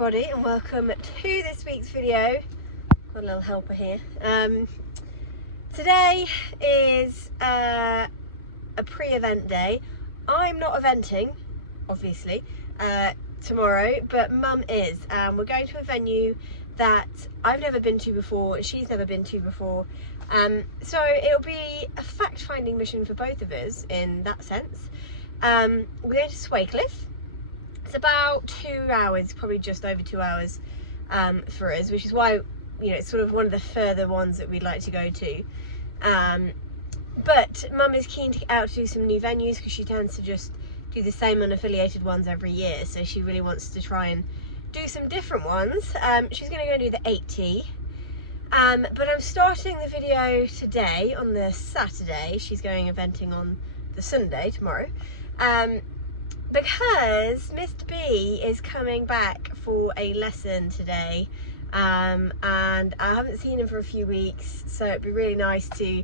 everybody, and welcome to this week's video. Got a little helper here. Today is a pre-event day. I'm not eventing, obviously, tomorrow, but Mum is. We're going to a venue that I've never been to before, she's never been to before. So it'll be a fact-finding mission for both of us in that sense. We're going to Swaycliffe. It's about 2 hours, probably just over 2 hours for us, which is why, you know, it's sort of one of the further ones that we'd like to go to. But Mum is keen to get out to do some new venues because she tends to just do the same unaffiliated ones every year. So she really wants to try and do some different ones. She's going to go and do the 80. But I'm starting the video today on the Saturday. She's going eventing on the Sunday, tomorrow. Because Mr. B is coming back for a lesson today, and I haven't seen him for a few weeks, so it'd be really nice to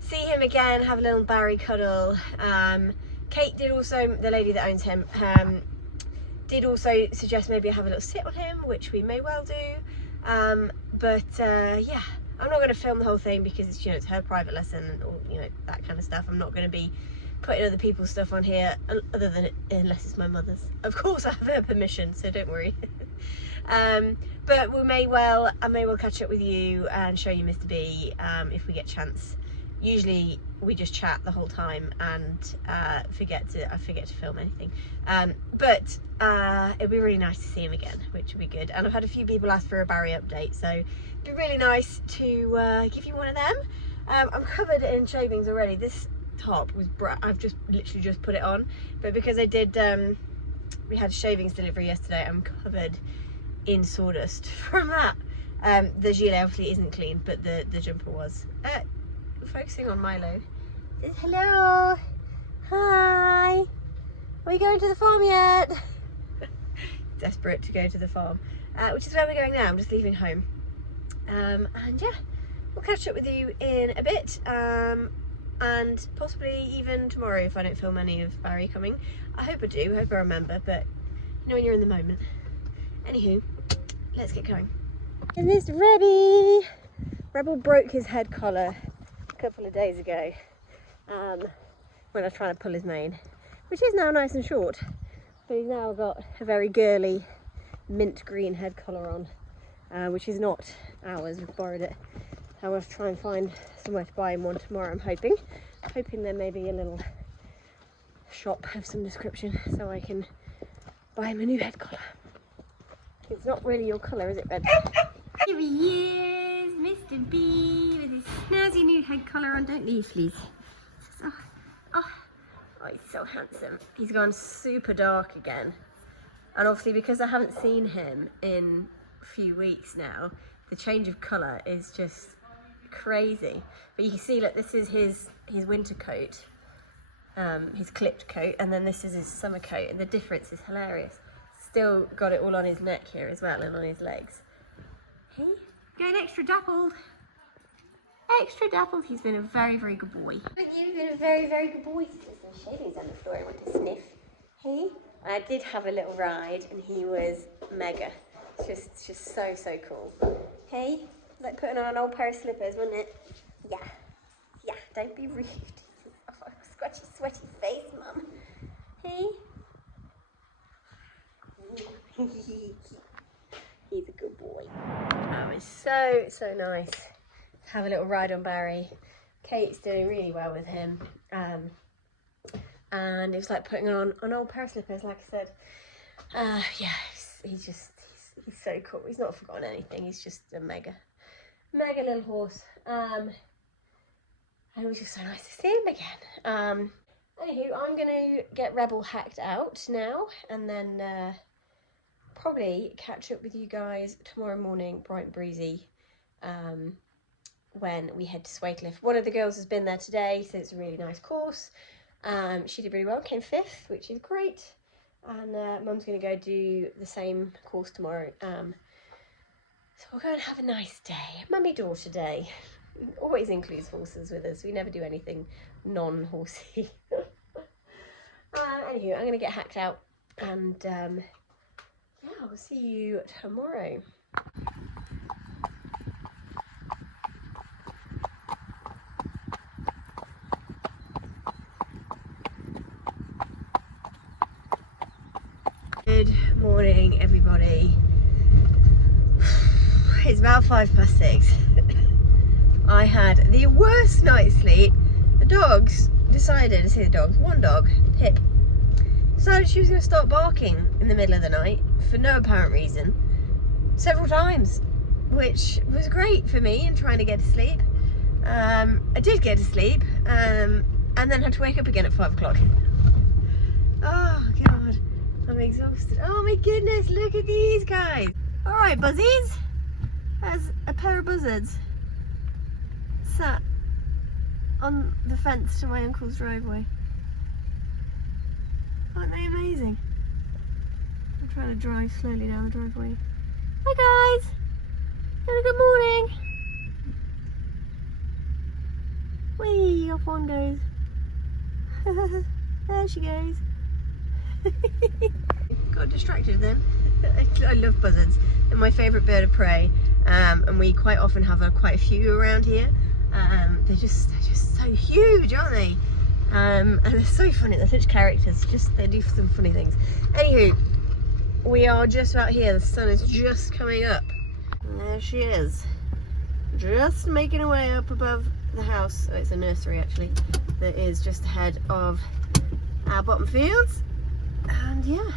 see him again, have a little Barry cuddle. Kate did also, the lady that owns him, did also suggest maybe I have a little sit on him, which we may well do. Yeah, I'm not going to film the whole thing because it's, you know, it's her private lesson and all, you know, that kind of stuff. I'm not going to be putting other people's stuff on here, other than unless it's my mother's. Of course I have her permission, so don't worry. But I may well catch up with you and show you Mr. B if we get a chance. Usually we just chat the whole time and I forget to film anything. But it'd be really nice to see him again, which would be good. And I've had a few people ask for a Barry update, so it'd be really nice to give you one of them. I'm covered in shavings already. This top was I've just literally just put it on, but because I did we had shavings delivery yesterday, I'm covered in sawdust from that. The gilet obviously isn't clean, but the jumper was. Focusing on Milo. Says hello, hi, are we going to the farm yet? Desperate to go to the farm, which is where we're going now. I'm just leaving home, and yeah, we'll catch up with you in a bit. And possibly even tomorrow if I don't film any of Barry coming. I hope I do, I hope I remember, but you know when you're in the moment. Anywho, let's get going. And this Rebel broke his head collar a couple of days ago when I was trying to pull his mane, which is now nice and short, but he's now got a very girly mint green head collar on, which is not ours, we've borrowed it. I will try and find somewhere to buy him one tomorrow, I'm hoping there may be a little shop of some description so I can buy him a new head collar. It's not really your colour, is it, Red? Here he is, Mr. B, with his snazzy new head collar on. Don't leave, please. Oh, he's so handsome. He's gone super dark again. And obviously because I haven't seen him in a few weeks now, the change of colour is just crazy. But you can see, like, this is his winter coat, his clipped coat, and then this is his summer coat, and the difference is hilarious. Still got it all on his neck here as well, and on his legs. Hey, going extra dappled. Extra dappled. He's been a very, very good boy. You've been a very, very good boy. There's some shavings on the floor I want to sniff. Hey, I did have a little ride and he was mega. Just so cool. Hey, like putting on an old pair of slippers, wasn't it? Yeah, don't be rude. Oh, scratchy, sweaty face, Mum. Hey. He's a good boy. Oh, it's so nice to have a little ride on Barry. Kate's doing really well with him. And it was like putting on an old pair of slippers, like I said. Yeah, he's so cool. He's not forgotten anything. He's just a mega little horse. And it was just so nice to see him again. Anywho, I'm going to get Rebel hacked out now, and then probably catch up with you guys tomorrow morning, bright and breezy, when we head to Swaycliffe. One of the girls has been there today, so it's a really nice course. She did really well, came 5th, which is great. And Mum's going to go do the same course tomorrow. So we'll go and have a nice day. Mummy-daughter day. Always includes horses with us. We never do anything non-horsey. Anywho, I'm going to get hacked out and yeah, I'll see you tomorrow. Good morning, everybody. It's about 6:05. I had the worst night's sleep. The dogs decided, one dog, Pip, decided she was going to start barking in the middle of the night for no apparent reason, several times, which was great for me in trying to get to sleep. I did get to sleep, and then had to wake up again at 5 o'clock. Oh God, I'm exhausted. Oh my goodness, look at these guys. All right, buzzies. There's a pair of buzzards sat on the fence to my uncle's driveway. Aren't they amazing? I'm trying to drive slowly down the driveway. Hi guys! Have a good morning! Whee! Off one goes. There she goes. Got distracted then. I love buzzards. They're my favourite bird of prey, and we quite often have quite a few around here. They're just so huge, aren't they? And they're so funny. They're such characters. They do some funny things. Anywho, we are just about here. The sun is just coming up. And there she is, just making her way up above the house. Oh, it's a nursery actually. That is just ahead of our bottom fields. And yeah, I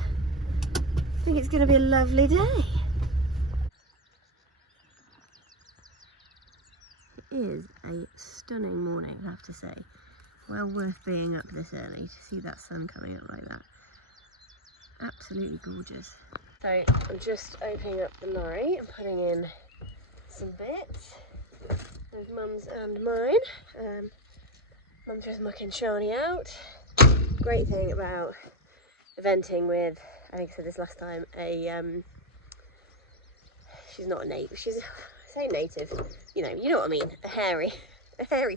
think it's going to be a lovely day. It is a stunning morning, I have to say. Well worth being up this early to see that sun coming up like that. Absolutely gorgeous. So I'm just opening up the lorry and putting in some bits. There's Mum's and mine. Mum's just mucking Shani out. Great thing about eventing with, I think I said this last time, she's not a native, she's, I say native, you know what I mean, a hairy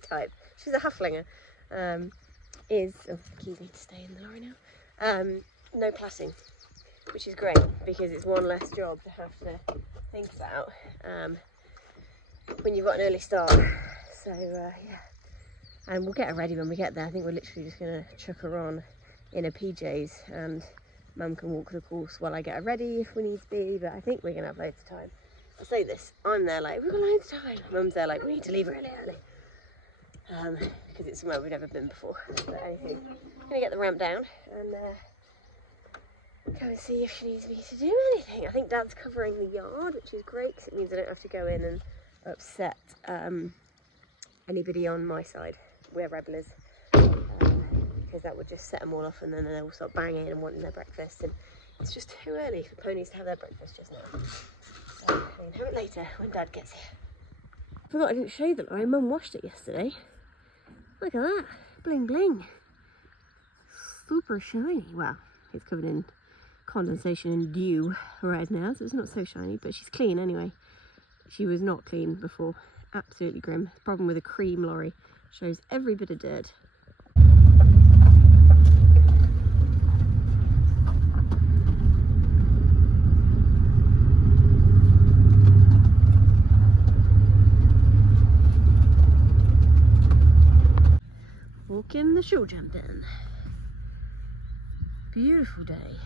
type. She's a Haflinger. Keys need to stay in the lorry now. No plassing, which is great because it's one less job to have to think about when you've got an early start. So yeah, and we'll get her ready when we get there. I think we're literally just going to chuck her on in her PJs and Mum can walk the course while I get her ready if we need to be, but I think we're going to have loads of time. I'll say this, I'm there like, we've got loads of time. Mum's there like, we need to leave really early. Because it's somewhere we've never been before. But anyway, I'm going to get the ramp down and go and see if she needs me to do anything. I think Dad's covering the yard, which is great because it means I don't have to go in and upset anybody on my side where Rebel is. Because that would just set them all off and then they will start banging and wanting their breakfast, and it's just too early for ponies to have their breakfast just now. So I can have it later when Dad gets here. I forgot I didn't show you the lorry. Mum washed it yesterday. Look at that, bling bling. Super shiny. Well, it's covered in condensation and dew right now, so it's not so shiny, but she's clean anyway. She was not clean before. Absolutely grim. The problem with a cream lorry, shows every bit of dirt. Walking the shore jump in. Beautiful day.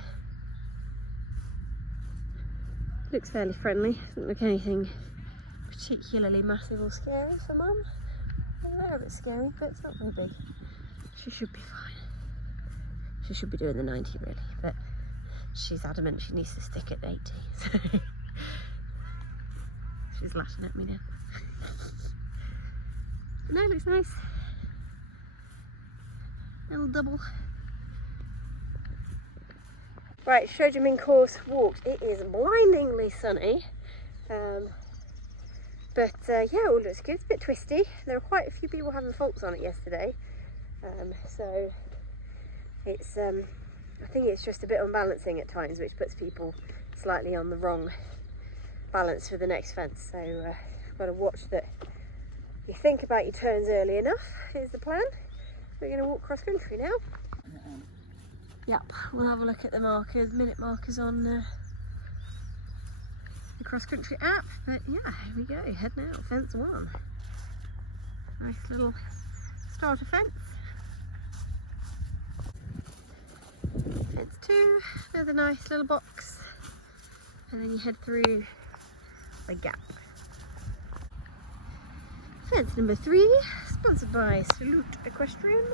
Looks fairly friendly, doesn't look anything particularly massive or scary for Mum. They're a bit scary, but it's not very big. She should be fine. She should be doing the 90 really, but she's adamant she needs to stick at 80. So she's laughing at me now. No, it looks nice. Little double. Right, Shojimin course walked. It is blindingly sunny. But yeah, all looks good. It's a bit twisty. There were quite a few people having faults on it yesterday. So it's I think it's just a bit unbalancing at times, which puts people slightly on the wrong balance for the next fence. So you've got to watch that you think about your turns early enough. Here's the plan. We're going to walk cross country now. Yep, we'll have a look at the markers, minute markers on the cross-country app. But yeah, here we go, heading out. Fence 1. Nice little starter fence. Fence 2, another nice little box. And then you head through the gap. Fence number 3, sponsored by Salute Equestrian.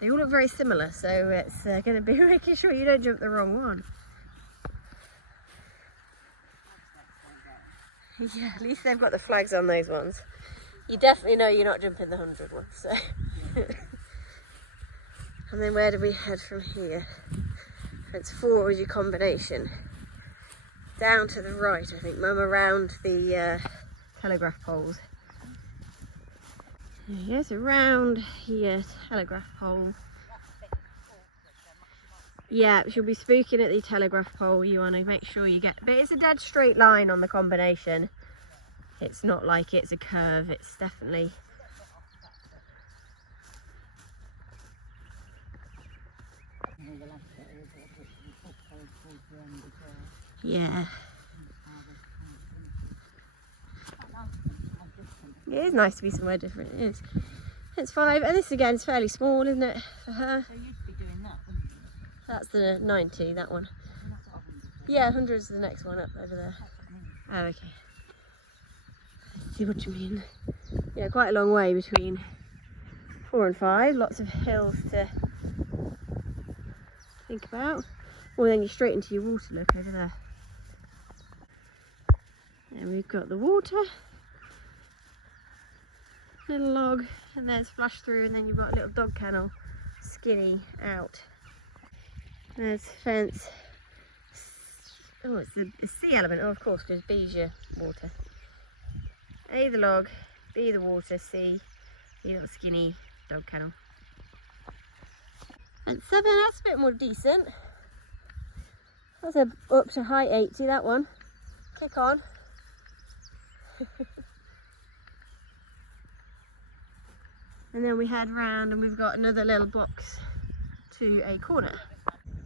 They all look very similar, so it's going to be making sure you don't jump the wrong one. Yeah, at least they've got the flags on those ones. You definitely know you're not jumping the 100 one, so. And then where do we head from here? Fence 4 is your combination. Down to the right, I think, Mum, around the telegraph poles. Yes, around here, telegraph pole. Yeah, she'll be spooking at the telegraph pole. You want to make sure you get, but it's a dead straight line on the combination. It's not like it's a curve, it's definitely. Yeah. It is nice to be somewhere different, it is. It's 5, and this again is fairly small, isn't it, for her? So you'd be doing that, wouldn't you? That's the 90, that one. Yeah, 100 is the next one up over there. Oh, okay. I see what you mean. Yeah, quite a long way between 4 and 5. Lots of hills to think about. Well, then you're straight into your water, look over there. And we've got the water. Little log, and there's splash through, and then you've got a little dog kennel, skinny out. There's fence. Oh, it's the C element. Oh, of course, because B's your water. A the log, B the water, C the little skinny dog kennel. And 7, that's a bit more decent. That's up to height 80, that one. Kick on. And then we head round and we've got another little box to a corner.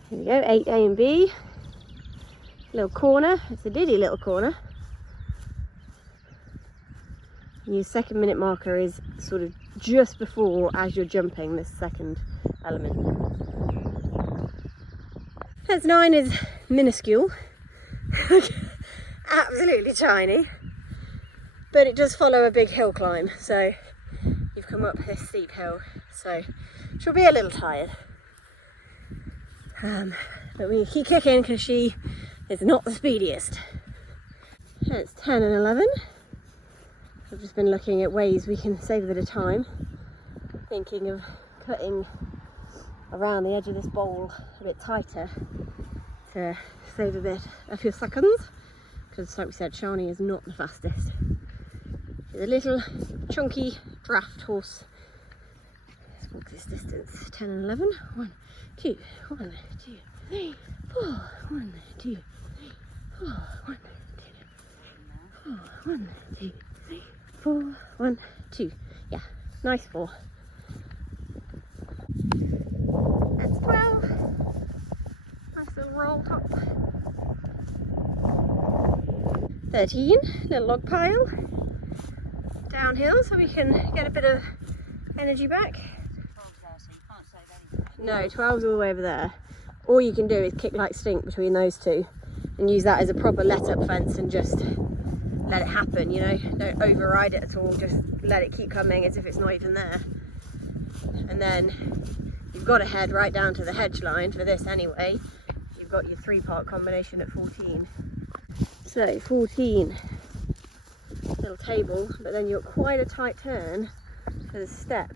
Here we go, 8A and B. Little corner, it's a diddy little corner. And your 2nd minute marker is sort of just before as you're jumping this 2nd element. Fence 9 is minuscule. Absolutely tiny. But it does follow a big hill climb, so you've come up this steep hill, so she'll be a little tired. But we keep kicking because she is not the speediest. It's 10 and 11. I've just been looking at ways we can save a bit of time. Thinking of cutting around the edge of this bowl a bit tighter to save a bit of your seconds. Because like we said, Shani is not the fastest. She's a little chunky draft horse. Let's walk this distance. 10 and 11. 1, 2, 1, 2, 3, 4. 1, 2, 3, 4. 1, 2, 4. 1, 2, 3, 4. 1, 2. Yeah, nice 4. That's 12. Nice little roll top. 13. Little log pile. Downhill so we can get a bit of energy back. No, 12's all the way over there. All you can do is kick like stink between those two and use that as a proper let up fence and just let it happen, you know, don't override it at all, just let it keep coming as if it's not even there. And then you've got to head right down to the hedge line for this anyway. You've got your 3-part combination at 14. So 14, little table, but then you've got quite a tight turn for the step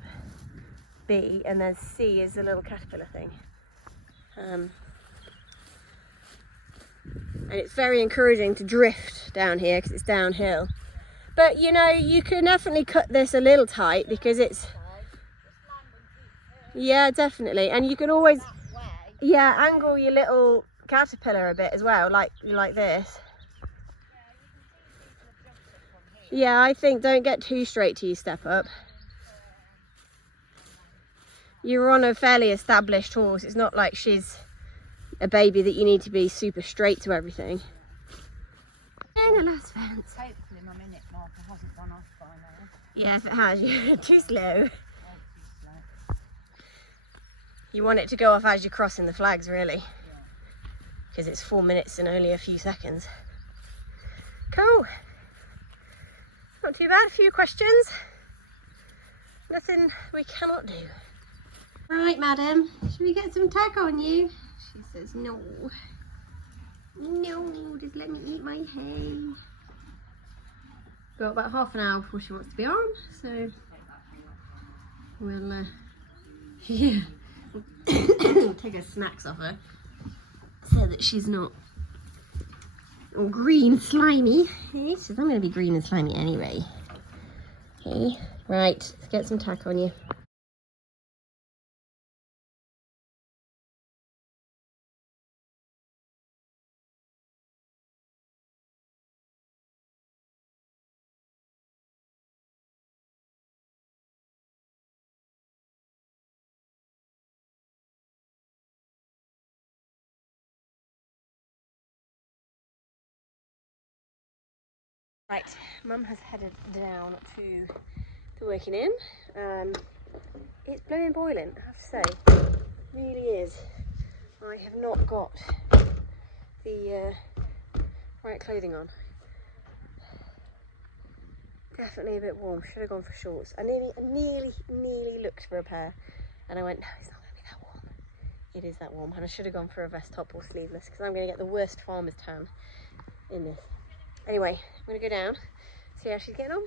B, and then C is the little caterpillar thing. And it's very encouraging to drift down here because it's downhill. But you know, you can definitely cut this a little tight because it's, yeah, definitely. And you can always, yeah, angle your little caterpillar a bit as well, like this. Yeah, I think don't get too straight till you step up. You're on a fairly established horse. It's not like she's a baby that you need to be super straight to everything. And the last fence. Hopefully my minute marker hasn't gone off by now. Yeah, if it has, you're too slow. You want it to go off as you're crossing the flags, really. Because it's 4 minutes and only a few seconds. Cool. Not too bad, a few questions. Nothing we cannot do. Right, madam, should we get some tag on you? She says no. No, just let me eat my hay. Got about half an hour before she wants to be on, so we'll yeah, take her snacks off her so that she's not all green slimy. Hey, she says I'm going to be green and slimy anyway. Okay, right, let's get some tack on you. Right, Mum has headed down to the working in. It's blooming boiling, I have to say. It really is. I have not got the right clothing on. Definitely a bit warm. Should have gone for shorts. I nearly looked for a pair, and I went, no, it's not going to be that warm. It is that warm, and I should have gone for a vest top or sleeveless because I'm going to get the worst farmer's tan in this. Anyway, I'm going to go down, see how she's getting on.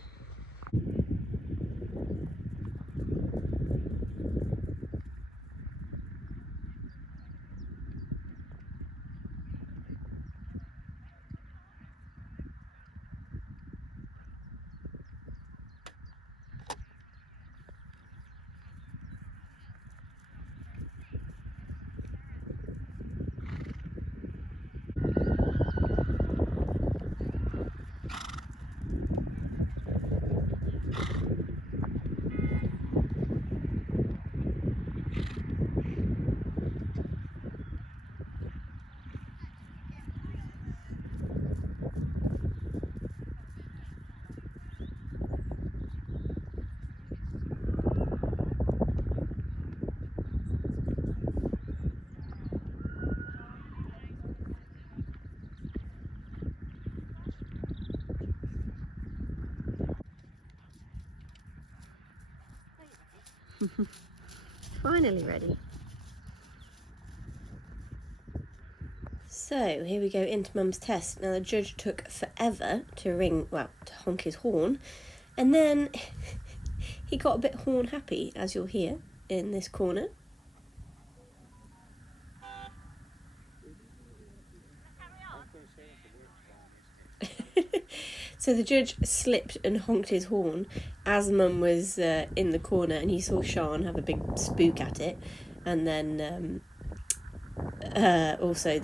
Finally ready. So here we go into Mum's test. Now the judge took forever to honk his horn, and then he got a bit horn happy, as you'll hear in this corner. So the judge slipped and honked his horn as Mum was in the corner, and he saw Sian have a big spook at it, and then obviously,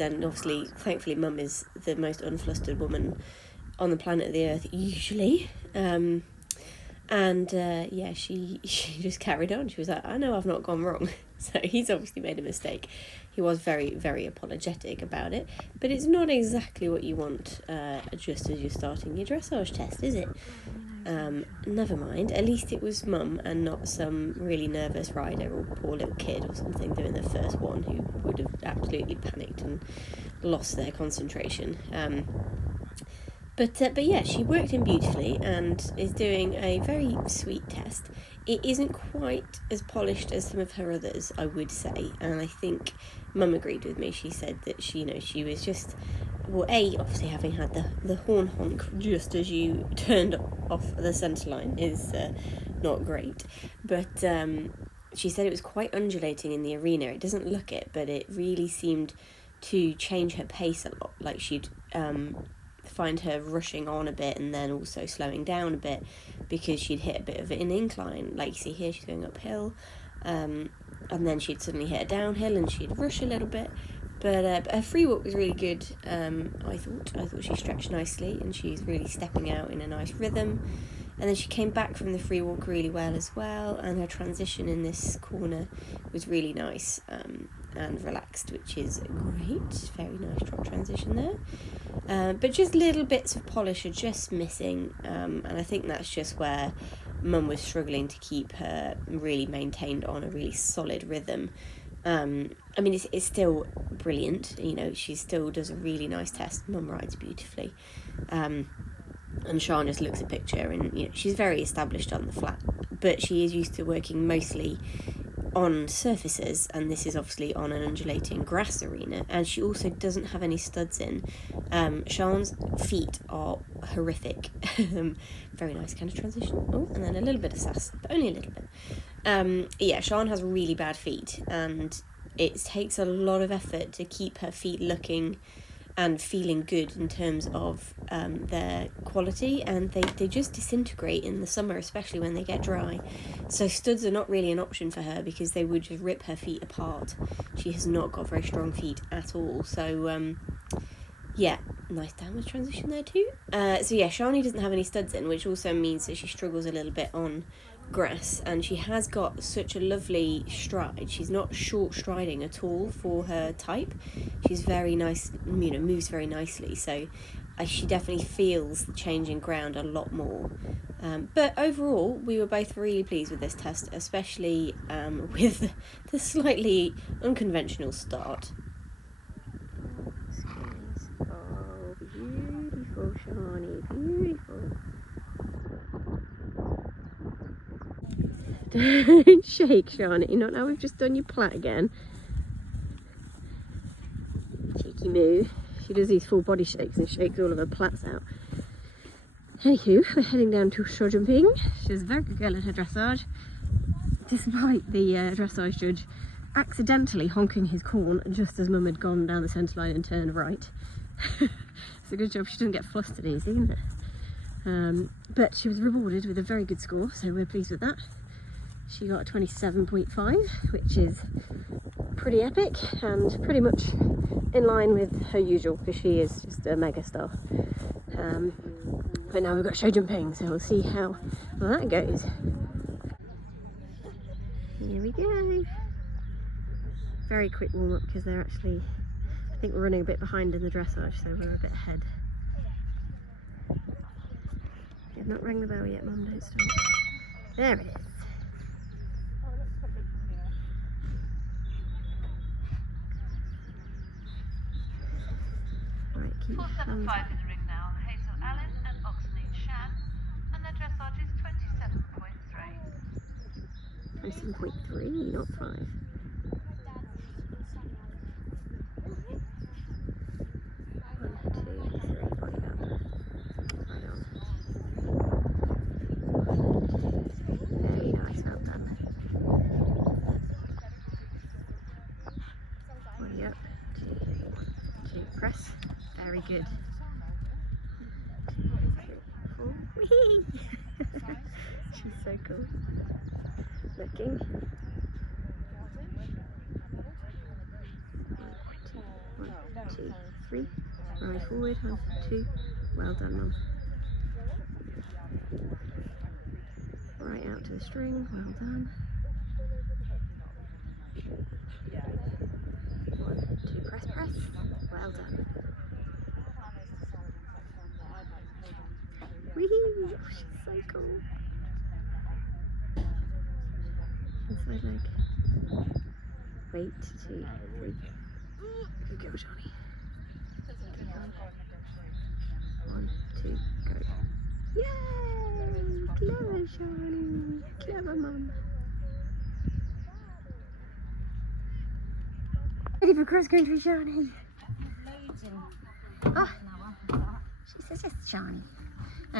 thankfully, Mum is the most unflustered woman on the planet of the Earth usually, she just carried on. She was like, I know I've not gone wrong. So he's obviously made a mistake. He was very, very apologetic about it, but it's not exactly what you want just as you're starting your dressage test, is it? Never mind. At least it was Mum and not some really nervous rider or poor little kid or something doing the first one who would have absolutely panicked and lost their concentration. But yeah, she worked in beautifully and is doing a very sweet test. It isn't quite as polished as some of her others, I would say, and I think Mum agreed with me. She said that she was just, obviously having had the horn honk just as you turned off the centre line is not great, but she said it was quite undulating in the arena. It doesn't look it, but it really seemed to change her pace a lot, like she'd find her rushing on a bit and then also slowing down a bit because she'd hit a bit of an incline. Like you see here, she's going uphill, and then she'd suddenly hit a downhill and she'd rush a little bit. But her free walk was really good. I thought she stretched nicely and she's really stepping out in a nice rhythm. And then she came back from the free walk really well as well, and her transition in this corner was really nice. and relaxed, which is great. Very nice trot transition there. But just little bits of polish are just missing, and I think that's just where Mum was struggling to keep her really maintained on a really solid rhythm. I mean, it's still brilliant, you know, she still does a really nice test. Mum rides beautifully. And Sian just looks a picture, and you know, she's very established on the flat, but she is used to working mostly on surfaces, and this is obviously on an undulating grass arena, and she also doesn't have any studs in. Sian's feet are horrific. Very nice kind of transition. Oh, and then a little bit of sass, but only a little bit. Yeah, Sian has really bad feet, and it takes a lot of effort to keep her feet looking and feeling good in terms of their quality, and they just disintegrate in the summer, especially when they get dry. So studs are not really an option for her because they would just rip her feet apart. She has not got very strong feet at all. So yeah, nice downwards transition there too. So yeah, Shani doesn't have any studs in, which also means that she struggles a little bit on grass, and she has got such a lovely stride. She's not short striding at all for her type. She's very nice, you know, moves very nicely, so she definitely feels the change in ground a lot more. But overall, we were both really pleased with this test, especially with the slightly unconventional start. Oh, beautiful, Shani, beautiful. Don't shake, Shani, not now we've just done your plait again. Cheeky moo. She does these full body shakes and shakes all of her plaits out. Anywho, we're heading down to show jumping. She's a very good girl at her dressage, despite the dressage judge accidentally honking his horn just as Mum had gone down the centre line and turned right. It's a good job she doesn't get flustered easy, isn't it? But she was rewarded with a very good score, so we're pleased with that. She got a 27.5, which is pretty epic and pretty much in line with her usual, because she is just a mega star. But now we've got show jumping, so we'll see how that goes. Here we go. Very quick warm up because they're actually, I think we're running a bit behind in the dressage, so we're a bit ahead. You've not rang the bell yet, Mum, don't stop. There it is. Right, keep 475 in the ring now. Hazel Allen and Oxney Shan, and their dressage is 27.3. 27.3, not 5. Very nice, well done. Way up, 2, press, very good. 2, 3, 4, whee! She's so cool. Looking. 1, 2, 3, ride forward, 1, 2, well done, Mum. Right out to the string, well done. 1, 2, press, well done. Whee! Oh, she's so cool. Inside leg. Wait, 2, 3. Good go, Johnny. 1, 2, go. Yay! Clever, Johnny. Clever, Mum. Ready for cross country, Johnny? Oh, she says yes, Johnny.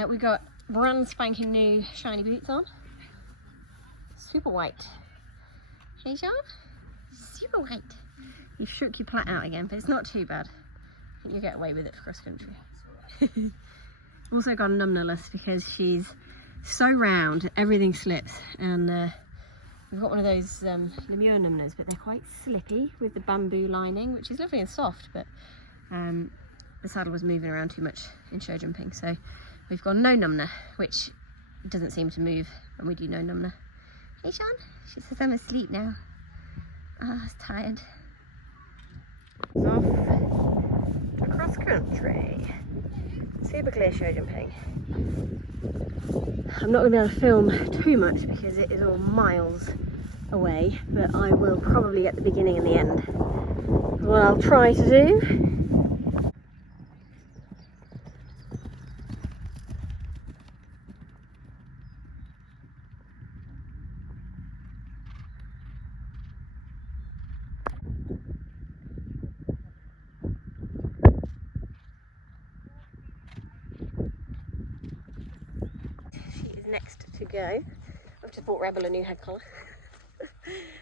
We got brand spanking new shiny boots on. Super white. Hey, Sean? Super white. You shook your plait out again, but it's not too bad. I think you'll get away with it for cross country. Also got a numnerless because she's so round, everything slips, and we've got one of those Lemure numners, but they're quite slippy with the bamboo lining, which is lovely and soft, but the saddle was moving around too much in show jumping, so we've got no numner, which doesn't seem to move when we do no numner. Hey, Sean? She says I'm asleep now. Ah, I was tired. Off to cross country. Super clear show jumping. I'm not going to be able to film too much because it is all miles away, but I will probably get the beginning and the end. What I'll try to do. She is next to go. I've just bought Rebel a new head collar.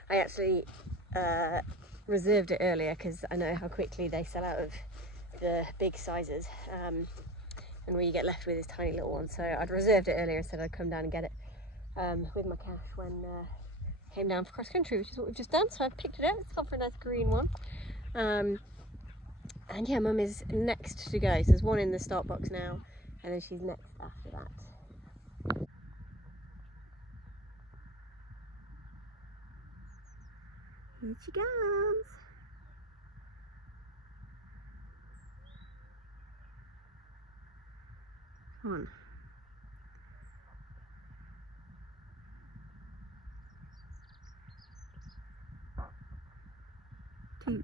I actually reserved it earlier because I know how quickly they sell out of the big sizes, and what you get left with is tiny little ones. So I'd reserved it earlier and said I'd come down and get it with my cash when I came down for cross country, which is what we've just done. So I've picked it up. It's gone for a nice green one. And yeah, Mum is next to go. So there's one in the start box now, and then she's next after that. Here she comes. Come on. 2.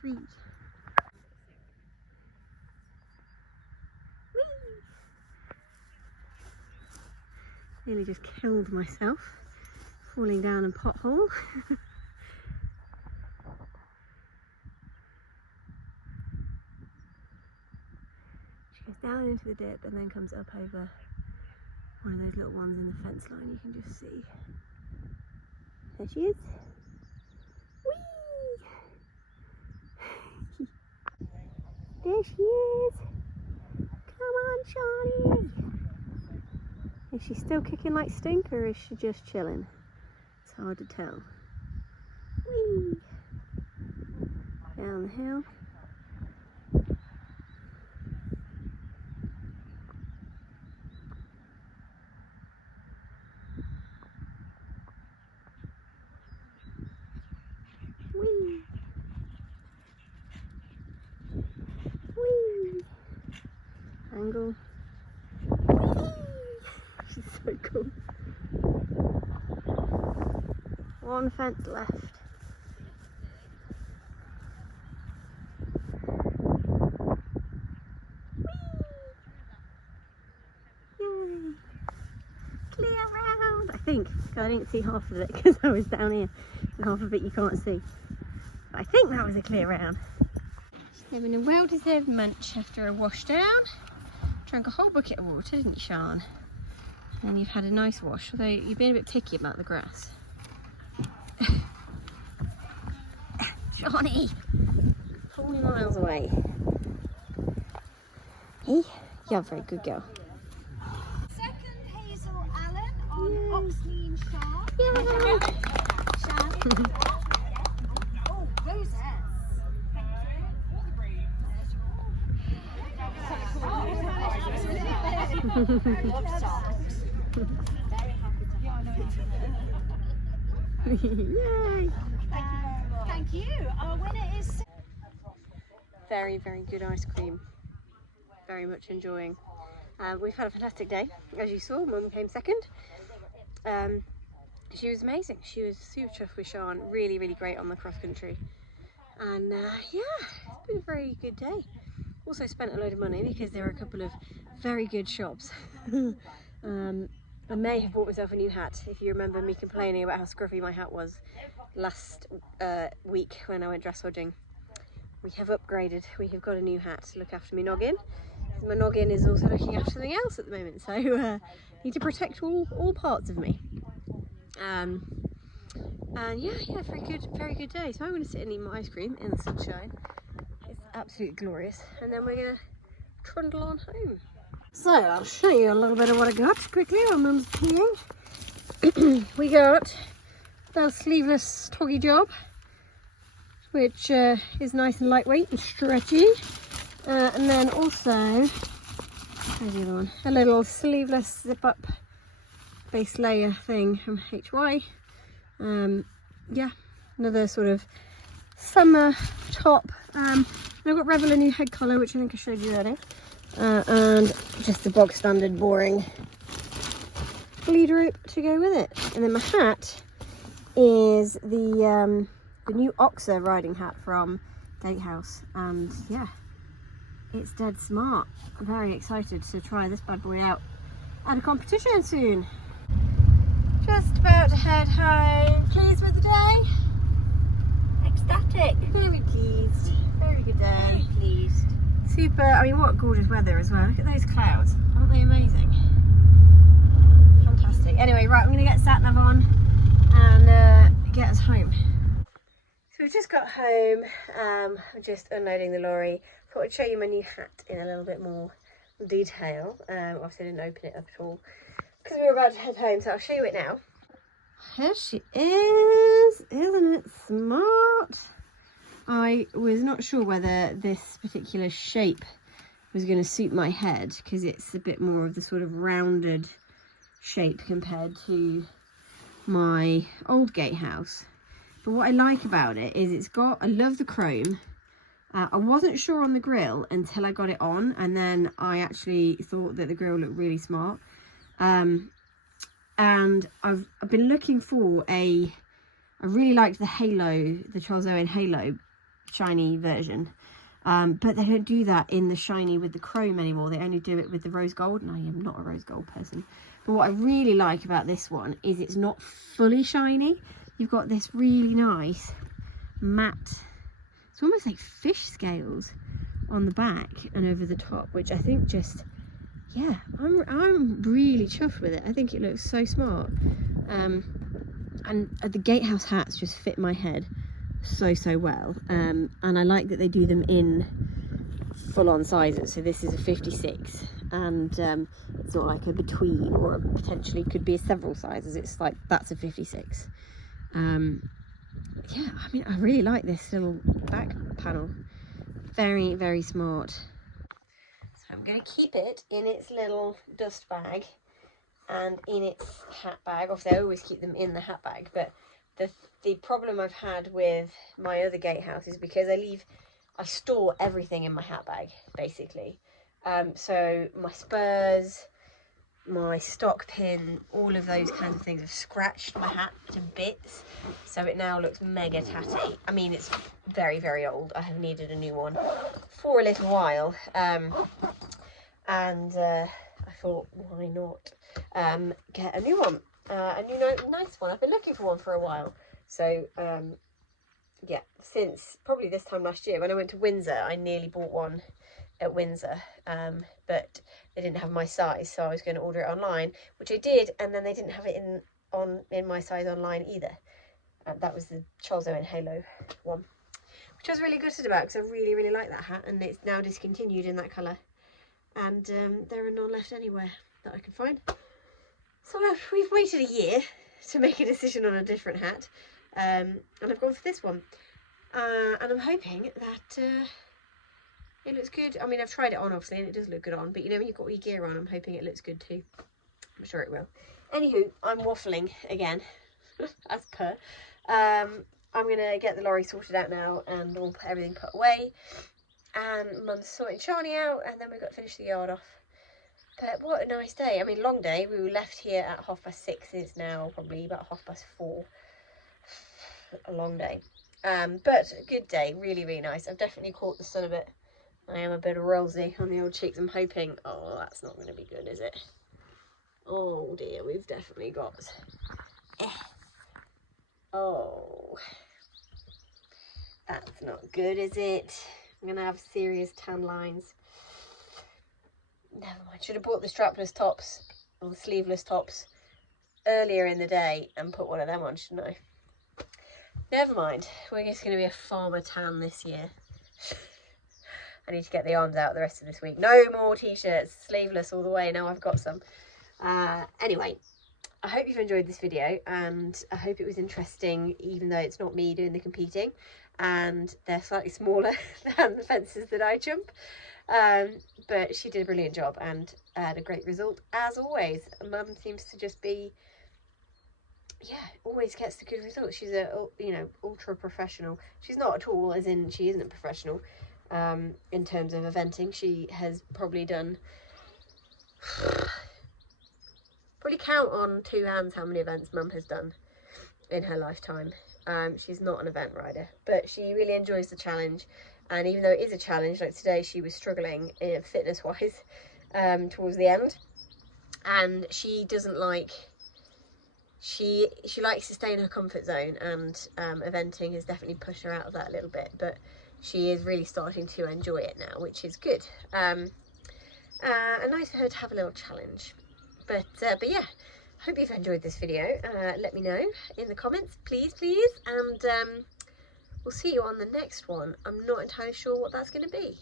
3. Nearly just killed myself falling down a pothole. She goes down into the dip and then comes up over one of those little ones in the fence line. You can just see. There she is. Whee! There she is. Come on, Shawnee. Is she still kicking like stink, or is she just chilling? It's hard to tell. Whee! Down the hill. Whee! Whee! Angle. She's so cool. One fence left. Yay! Clear round, I think. I didn't see half of it because I was down here, and half of it you can't see. But I think that was a clear round. She's having a well-deserved munch after a wash down. Drank a whole bucket of water, didn't you, Sean? And you've had a nice wash, although you've been a bit picky about the grass. Shawnee! 40 miles away. Hey, you're a very good girl. Second, Hazel Allen on Oxley and Shan. Yay! Oh, Rosette. Yay! Thank you. Our winner is. Very, very good ice cream. Very much enjoying. We've had a fantastic day. As you saw, Mum came second. She was amazing. She was super chuffed with Sean. Really, really great on the cross country. And yeah, it's been a very good day. Also spent a load of money because there were a couple of very good shops. I may have bought myself a new hat. If you remember me complaining about how scruffy my hat was last week when I went dressaging. We have upgraded. We have got a new hat to look after my noggin. My noggin is also looking after something else at the moment, so need to protect all parts of me. And yeah, very good day. So I'm going to sit and eat my ice cream in the sunshine. It's absolutely glorious. And then we're going to trundle on home. So I'll show you a little bit of what I got quickly while Mum's peeing. We got the sleeveless toggy job, which is nice and lightweight and stretchy. And then also, where's the other one? A little sleeveless zip up base layer thing from HY. Yeah, another sort of summer top. And I've got Revel a new head collar, which I think I showed you earlier. And just the bog standard boring bleed rope to go with it. And then my hat is the new Oxa riding hat from Gatehouse, and yeah, it's dead smart. I'm very excited to try this bad boy out at a competition soon. Just about to head home. Pleased with the day? Ecstatic. Very pleased. Very good day. Very pleased. Super. I mean, what gorgeous weather as well. Look at those clouds. Aren't they amazing? Fantastic. Anyway, right, I'm going to get sat-nav on and get us home. So we've just got home. I'm just unloading the lorry. Thought I'd show you my new hat in a little bit more detail. Obviously I didn't open it up at all because we were about to head home, so I'll show you it now. Here she is. Isn't it smart? I was not sure whether this particular shape was going to suit my head because it's a bit more of the sort of rounded shape compared to my old Gatehouse. But what I like about it is it's got, I love the chrome. I wasn't sure on the grille until I got it on, and then I actually thought that the grille looked really smart. And I've been looking for I really liked the Halo, the Charles Owen Halo shiny version. But they don't do that in the shiny with the chrome anymore. They only do it with the rose gold, and I am not a rose gold person. But what I really like about this one is it's not fully shiny. You've got this really nice matte, it's almost like fish scales on the back and over the top, which I think just, yeah, I'm really chuffed with it. I think it looks so smart. And the Gatehouse hats just fit my head so well. And I like that they do them in full-on sizes. So this is a 56, and it's not like a between, or potentially could be several sizes. It's like, that's a 56. Yeah, I mean, I really like this little back panel. Very smart. So I'm going to keep it in its little dust bag and in its hat bag. Obviously I always keep them in the hat bag, but the problem I've had with my other Gatehouse is because I store everything in my hat bag, basically. So my spurs, my stock pin, all of those kinds of things have scratched my hat to bits, so it now looks mega tatty. I mean, it's very old. I have needed a new one for a little while, and I thought, why not get a new one, a new nice one. I've been looking for one for a while. So yeah, since probably this time last year when I went to Windsor, I nearly bought one at Windsor, but they didn't have my size, so I was going to order it online, which I did, and then they didn't have it in my size online either. That was the Charles Owen Halo one, which I was really gutted about because I really like that hat, and it's now discontinued in that colour, and there are none left anywhere that I could find. So we've waited a year to make a decision on a different hat, and I've gone for this one, and I'm hoping that it looks good. I mean, I've tried it on, obviously, and it does look good on. But, you know, when you've got all your gear on, I'm hoping it looks good too. I'm sure it will. Anywho, I'm waffling again, as per. I'm going to get the lorry sorted out now, and we'll put everything put away. And Mum's sorting Charlie out, and then we've got to finish the yard off. But what a nice day. I mean, long day. We were left here at 6:30, and it's now probably about 4:30. A long day. But a good day. Really nice. I've definitely caught the sun a bit. I am a bit rosy on the old cheeks. I'm hoping, oh, that's not going to be good, is it? Oh dear, we've definitely got, oh, that's not good, is it? I'm going to have serious tan lines. Never mind, should have bought the strapless tops, or the sleeveless tops, earlier in the day and put one of them on, shouldn't I? Never mind, we're just going to be a farmer tan this year. I need to get the arms out the rest of this week. No more t-shirts, sleeveless all the way. Now I've got some. Anyway, I hope you've enjoyed this video, and I hope it was interesting, even though it's not me doing the competing, and they're slightly smaller than the fences that I jump. But she did a brilliant job and had a great result as always. Mum seems to just be, yeah, always gets the good results. She's a, you know, ultra professional. She's not at all, as in she isn't professional in terms of eventing. She has probably done, probably count on 2 hands how many events Mum has done in her lifetime. She's not an event rider, but she really enjoys the challenge. And even though it is a challenge, like today she was struggling fitness wise towards the end, and she doesn't like, she likes to stay in her comfort zone, and eventing has definitely pushed her out of that a little bit, but she is really starting to enjoy it now, which is good. And nice for her to have a little challenge. But yeah, hope you've enjoyed this video. Let me know in the comments, please, and we'll see you on the next one. I'm not entirely sure what that's going to be.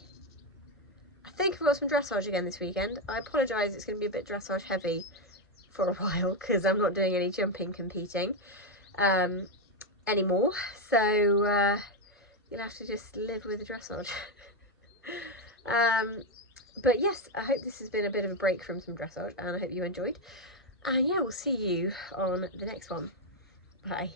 I think I've got some dressage again this weekend. I apologise, it's going to be a bit dressage heavy for a while because I'm not doing any jumping competing anymore. So you'll have to just live with the dressage. But yes, I hope this has been a bit of a break from some dressage, and I hope you enjoyed. And yeah, we'll see you on the next one. Bye.